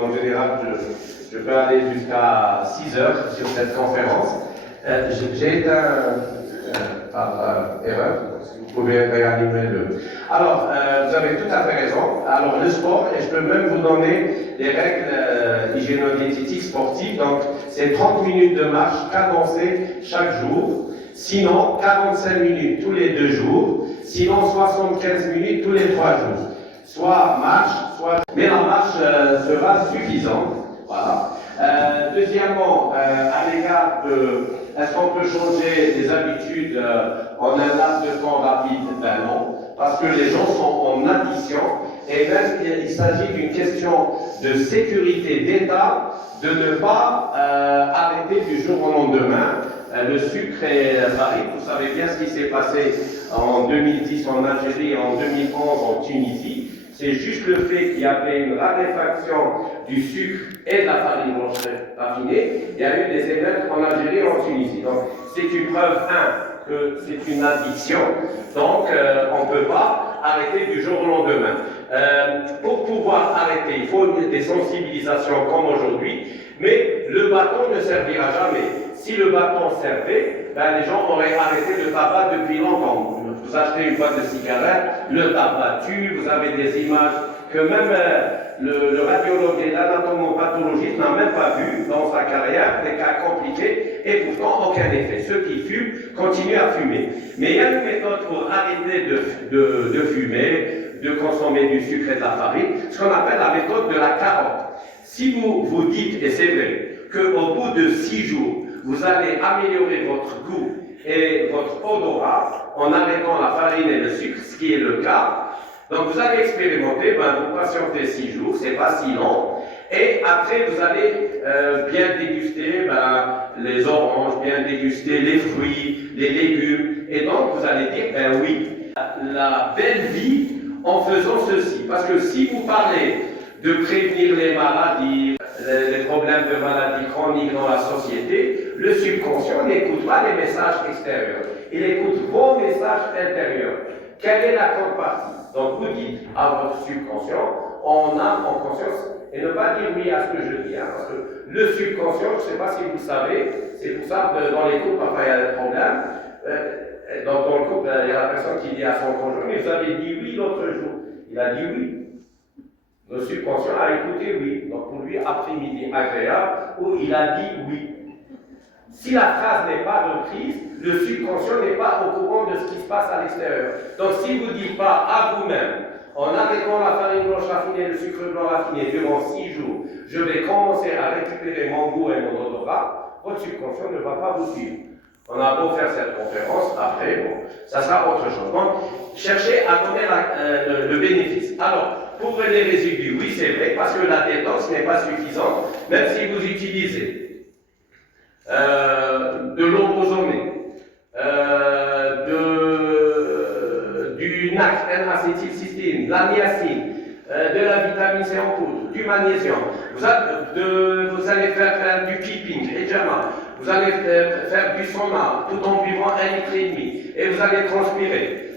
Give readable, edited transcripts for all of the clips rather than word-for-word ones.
qu'en général, je peux aller jusqu'à 6 heures sur cette conférence. J'ai éteint par erreur, si vous pouvez réanimer le... Alors, vous avez tout à fait raison. Alors, le sport, et je peux même vous donner les règles hygiéno-diététiques sportives. Donc, c'est 30 minutes de marche cadencée chaque jour. Sinon, 45 minutes tous les 2 jours. Sinon, 75 minutes tous les 3 jours. Soit marche, soit... Mais la marche sera suffisante. Voilà. Deuxièmement, à l'égard de... Est-ce qu'on peut changer les habitudes en un laps de temps rapide? Ben non, parce que les gens sont en addiction et même il s'agit d'une question de sécurité d'État de ne pas arrêter du jour au lendemain. Le sucre et la farine, vous savez bien ce qui s'est passé en 2010 en Algérie et en 2011 en Tunisie. C'est juste le fait qu'il y avait une raréfaction du sucre et de la farine blanche raffinée. Il y a eu des émeutes en Algérie et en Tunisie. Donc, c'est une preuve, que c'est une addiction. Donc, on ne peut pas arrêter du jour au lendemain. Pour pouvoir arrêter, il faut des sensibilisations comme aujourd'hui, mais le bâton ne servira jamais. Si le bâton servait, ben, les gens auraient arrêté le tabac depuis longtemps. Vous achetez une boîte de cigarettes, le tabac tue, vous avez des images que même le radiologue et l'anatomopathologique n'a même pas vu dans sa carrière, des cas compliqués, et pourtant aucun effet. Ceux qui fument continuent à fumer. Mais il y a une méthode pour arrêter de fumer, de consommer du sucre et de la farine, ce qu'on appelle la méthode de la carotte. Si vous vous dites, et c'est vrai, qu'au bout de 6 jours, vous allez améliorer votre goût et votre odorat en arrêtant la farine et le sucre, ce qui est le cas. Donc vous allez expérimenter, vous patientez 6 jours, c'est pas si long, et après vous allez bien déguster les oranges, bien déguster les fruits, les légumes, et donc vous allez dire, oui, la belle vie en faisant ceci. Parce que si vous parlez de prévenir les maladies, les problèmes de maladies chroniques dans la société, le subconscient n'écoute pas les messages extérieurs. Il écoute vos messages intérieurs. Quelle est la contrepartie? Donc vous dites à votre subconscient, en âme, en conscience, et ne pas dire oui à ce que je dis, parce que le subconscient, je ne sais pas si vous le savez, c'est pour ça que dans les couples, parfois il y a des problèmes. Dans le couple, il y a la personne qui dit à son conjoint, mais vous avez dit oui l'autre jour. Il a dit oui. Le subconscient a écouté oui. Donc pour lui, après-midi agréable, où il a dit oui. Si la phrase n'est pas reprise, le subconscient n'est pas au courant de ce qui se passe à l'extérieur. Donc si vous ne dites pas à vous-même, en arrêtant la farine blanche raffinée et le sucre blanc raffiné durant 6 jours, je vais commencer à récupérer mon goût et mon odorat, votre subconscient ne va pas vous suivre. On a beau faire cette conférence, après, bon, ça sera autre chose. Donc, cherchez à donner le bénéfice. Alors, pour les résidus, oui, c'est vrai, parce que la détox n'est pas suffisante, même si vous utilisez de l'eau ozonée, du NAC, N-acétylcystine, de la niacine, de la vitamine C en poudre, du magnésium. Vous allez faire du keeping, ejama. Vous allez faire du sauna tout en buvant 1,5 litre et vous allez transpirer.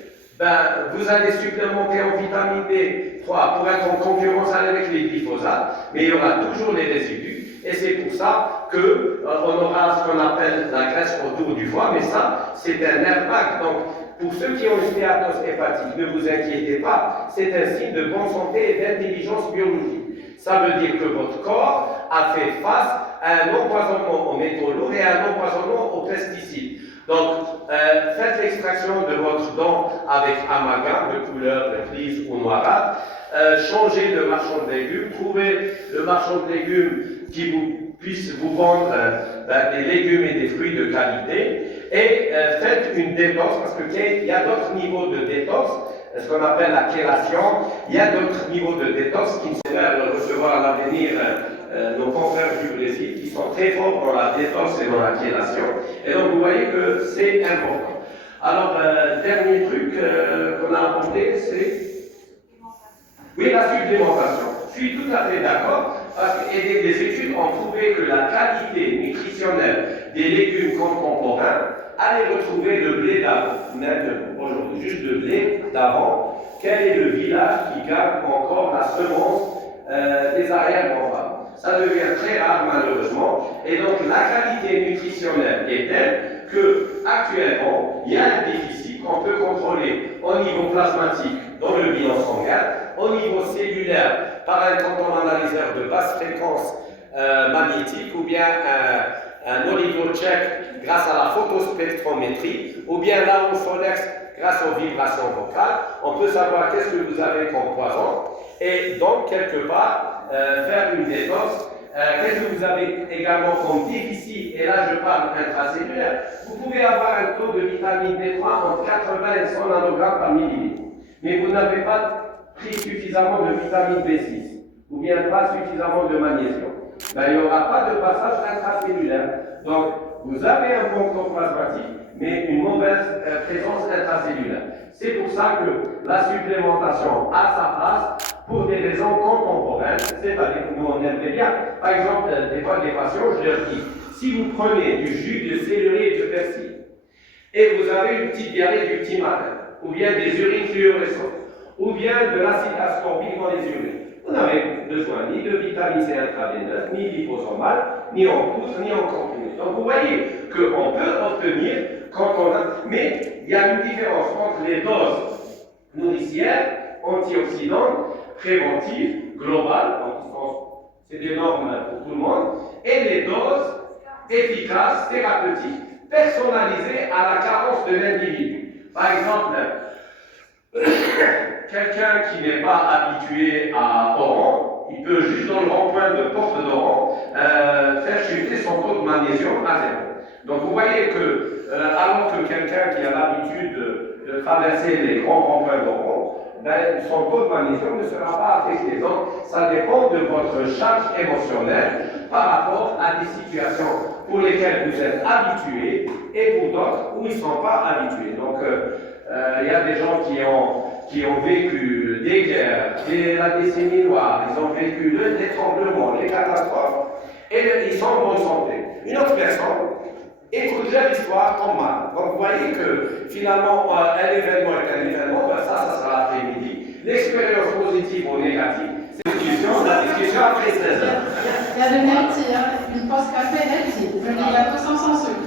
Vous allez supplémenter en vitamine D3 pour être en concurrence avec les glyphosates, mais il y aura toujours les résidus. Et c'est pour ça qu'on aura ce qu'on appelle la graisse autour du foie, mais ça, c'est un airbag. Donc, pour ceux qui ont une stéatose hépatique, ne vous inquiétez pas, c'est un signe de bonne santé et d'intelligence biologique. Ça veut dire que votre corps a fait face à un empoisonnement aux métaux lourds et à un empoisonnement aux pesticides. Donc, faites l'extraction de votre dent avec amalgame de couleur grise ou noirâtre. Changez de marchand de légumes. Trouvez le marchand de légumes qui puisse vous vendre des légumes et des fruits de qualité. Et faites une détox, parce qu'il y a d'autres niveaux de détox, ce qu'on appelle la chélation. Il y a d'autres niveaux de détox qui nous servent de recevoir à l'avenir nos confrères du Brésil qui sont très forts dans la détox et dans la chélation. Et donc vous voyez que c'est important. Alors, dernier truc qu'on a abordé, c'est oui, la supplémentation. Je suis tout à fait d'accord, parce que des études ont prouvé que la qualité nutritionnelle des légumes contemporains allait retrouver le blé d'avant. Aujourd'hui, juste le blé d'avant. Quel est le village qui garde encore la semence des arrière-grands-parents? Ça devient très rare malheureusement. Et donc la qualité nutritionnelle est telle que actuellement il y a un déficit qu'on peut contrôler au niveau plasmatique dans le bilan sanguin, au niveau cellulaire par un contrôle-analyseur de basse fréquence magnétique ou bien un oligo-check grâce à la photospectrométrie ou bien l'Aosolex grâce aux vibrations vocales. On peut savoir qu'est-ce que vous avez comme poison et donc quelque part faire une détox. Qu'est-ce que vous avez également comme déficit, et là je parle intracellulaire, vous pouvez avoir un taux de vitamine D3 entre 80 et 100 nanogrammes par millilitre, mais vous n'avez pas pris suffisamment de vitamine B6, ou bien pas suffisamment de magnésium. Ben, il n'y aura pas de passage intracellulaire. Donc, vous avez un bon taux plasmatique, mais une mauvaise présence intracellulaire. C'est pour ça que la supplémentation a sa place pour des raisons contemporaines, c'est-à-dire que nous on aimerait bien. Par exemple, des fois des patients, je leur dis, si vous prenez du jus de céleri et de persil, et vous avez une petite diarrhée du petit matin, ou bien des urines fluorescentes, ou bien de l'acide ascorbique dans les urines, vous n'avez besoin ni de vitamine C intraveineuse, ni liposomale, ni en poudre, ni en comprimé. Donc vous voyez qu'on peut obtenir quand on a... Mais il y a une différence entre les doses nourricières, antioxydantes, préventives, globales, donc c'est des normes pour tout le monde, et les doses efficaces, thérapeutiques, personnalisées à la carence de l'individu. Par exemple, quelqu'un qui n'est pas habitué à Oran, il peut juste dans le rond-point de Porte d'Oran faire chuter son taux de magnésium à zéro. Donc vous voyez que, alors que quelqu'un qui a l'habitude de traverser les grands ronds-points d'Oran, ben, son taux de magnésium ne sera pas affecté. Donc ça dépend de votre charge émotionnelle par rapport à des situations pour lesquelles vous êtes habitué et pour d'autres où ils ne sont pas habitués. Donc il y a des gens qui ont vécu des guerres, la décennie noire, ils ont vécu les tremblements, les catastrophes, et ils sont en bonne santé. Une autre personne écouterait l'histoire en mal. Donc vous voyez que finalement, un événement est un événement, ben ça sera l'après-midi. L'expérience positive ou négative, c'est la discussion après 16 heures. Il y a le healthy, une pause café healthy, il y a 200 sans sucre.